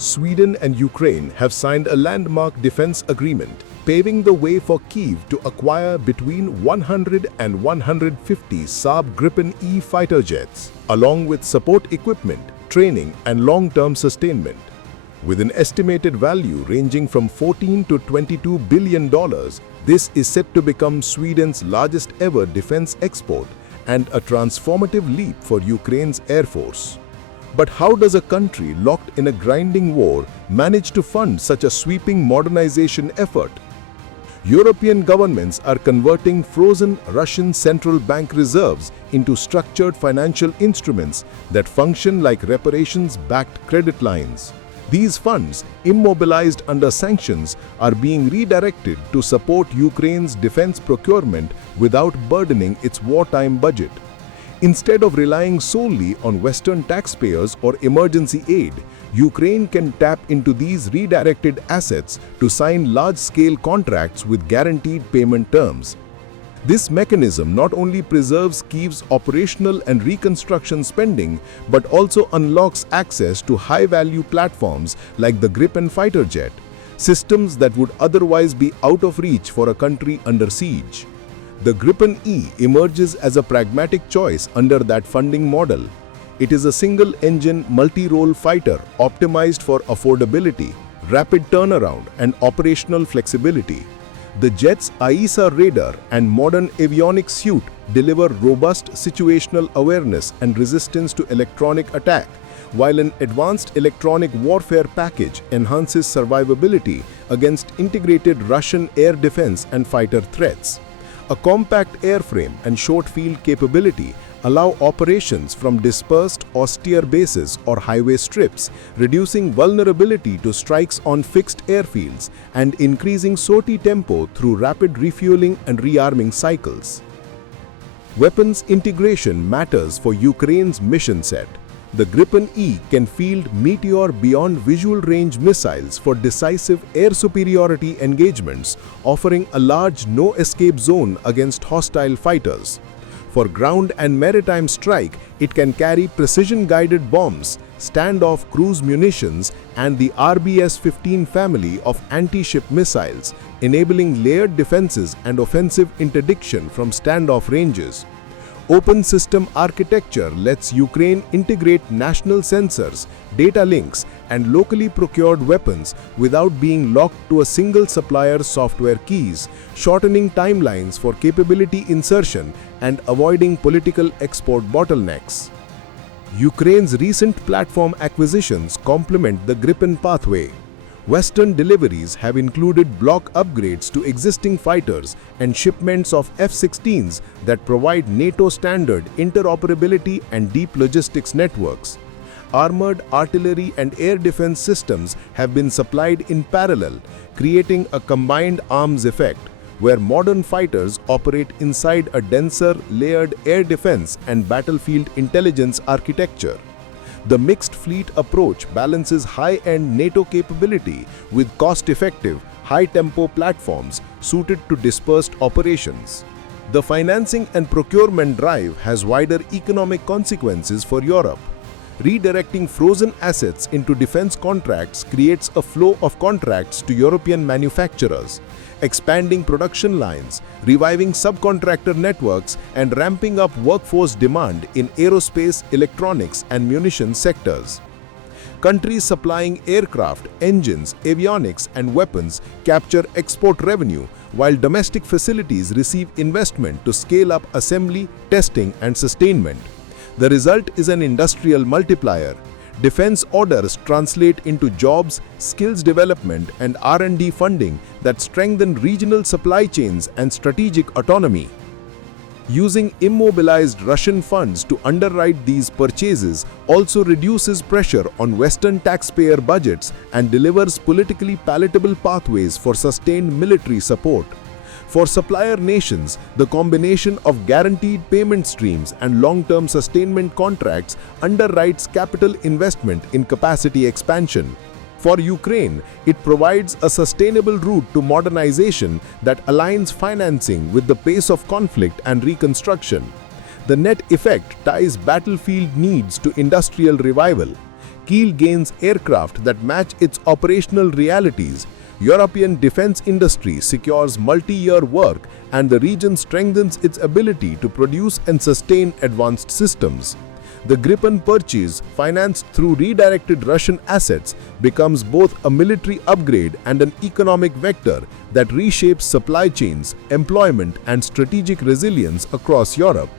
Sweden and Ukraine have signed a landmark defense agreement, paving the way for Kyiv to acquire between 100 and 150 Saab Gripen E fighter jets, along with support equipment, training, and long-term sustainment. With an estimated value ranging from $14 to $22 billion, this is set to become Sweden's largest ever defense export and a transformative leap for Ukraine's Air Force. But how does a country locked in a grinding war manage to fund such a sweeping modernization effort? European governments are converting frozen Russian central bank reserves into structured financial instruments that function like reparations-backed credit lines. These funds, immobilized under sanctions, are being redirected to support Ukraine's defense procurement without burdening its wartime budget. Instead of relying solely on Western taxpayers or emergency aid, Ukraine can tap into these redirected assets to sign large-scale contracts with guaranteed payment terms. This mechanism not only preserves Kyiv's operational and reconstruction spending, but also unlocks access to high-value platforms like the Gripen fighter jet, systems that would otherwise be out of reach for a country under siege. The Gripen E emerges as a pragmatic choice under that funding model. It is a single-engine, multi-role fighter optimized for affordability, rapid turnaround, and operational flexibility. The jet's AESA radar and modern avionics suite deliver robust situational awareness and resistance to electronic attack, while an advanced electronic warfare package enhances survivability against integrated Russian air defense and fighter threats. A compact airframe and short-field capability allow operations from dispersed austere bases or highway strips, reducing vulnerability to strikes on fixed airfields and increasing sortie tempo through rapid refueling and rearming cycles. Weapons integration matters for Ukraine's mission set. The Gripen E can field Meteor beyond visual range missiles for decisive air superiority engagements, offering a large no-escape zone against hostile fighters. For ground and maritime strike, it can carry precision-guided bombs, standoff cruise munitions, and the RBS-15 family of anti-ship missiles, enabling layered defenses and offensive interdiction from standoff ranges. Open system architecture lets Ukraine integrate national sensors, data links, and locally procured weapons without being locked to a single supplier's software keys, shortening timelines for capability insertion and avoiding political export bottlenecks. Ukraine's recent platform acquisitions complement the Gripen pathway. Western deliveries have included block upgrades to existing fighters and shipments of F-16s that provide NATO-standard interoperability and deep logistics networks. Armored artillery and air defense systems have been supplied in parallel, creating a combined arms effect, where modern fighters operate inside a denser, layered air defense and battlefield intelligence architecture. The mixed fleet approach balances high-end NATO capability with cost-effective, high-tempo platforms suited to dispersed operations. The financing and procurement drive has wider economic consequences for Europe. Redirecting frozen assets into defense contracts creates a flow of contracts to European manufacturers, expanding production lines, reviving subcontractor networks, and ramping up workforce demand in aerospace, electronics, and munitions sectors. Countries supplying aircraft, engines, avionics, and weapons capture export revenue, while domestic facilities receive investment to scale up assembly, testing, and sustainment. The result is an industrial multiplier. Defense orders translate into jobs, skills development, and R&D funding that strengthen regional supply chains and strategic autonomy. Using immobilized Russian funds to underwrite these purchases also reduces pressure on Western taxpayer budgets and delivers politically palatable pathways for sustained military support. For supplier nations, the combination of guaranteed payment streams and long-term sustainment contracts underwrites capital investment in capacity expansion. For Ukraine, it provides a sustainable route to modernization that aligns financing with the pace of conflict and reconstruction. The net effect ties battlefield needs to industrial revival. Kyiv gains aircraft that match its operational realities. European defense industry secures multi-year work, and the region strengthens its ability to produce and sustain advanced systems. The Gripen purchase, financed through redirected Russian assets, becomes both a military upgrade and an economic vector that reshapes supply chains, employment, and strategic resilience across Europe.